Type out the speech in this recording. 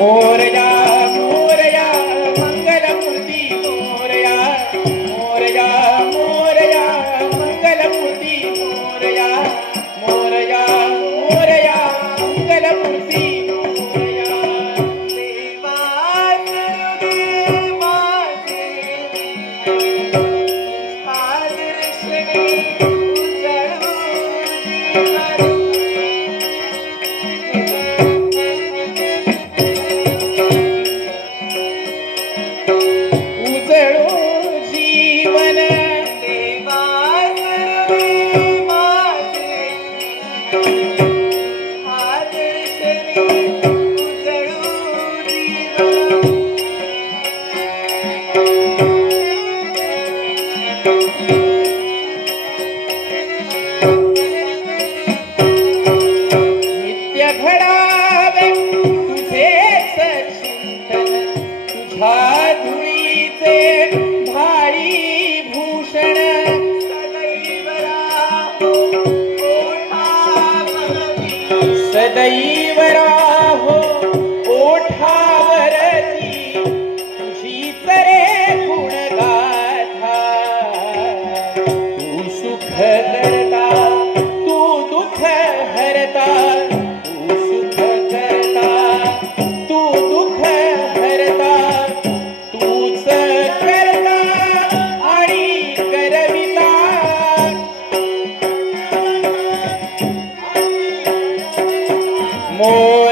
मोरया मोरया मंगलमूर्ती मोरया मोरया मोरया मंगलमूर्ती मोरया मोरया मोरया मंगलमूर्ती मोरया देवा देवा आदर्शने उजळू जीवन देवा आदर्शने उजळू जीवन नित्य घडावे तुझेच चिंतन तुझ्या धुळीचे भारी भूषण सदैव राहो ओठावरती तुझीच रे गुणगाथा तू सुख करता तू दुःख हरता तू सुख करता तू दुःख हरता तूच करता आणि करविता मोर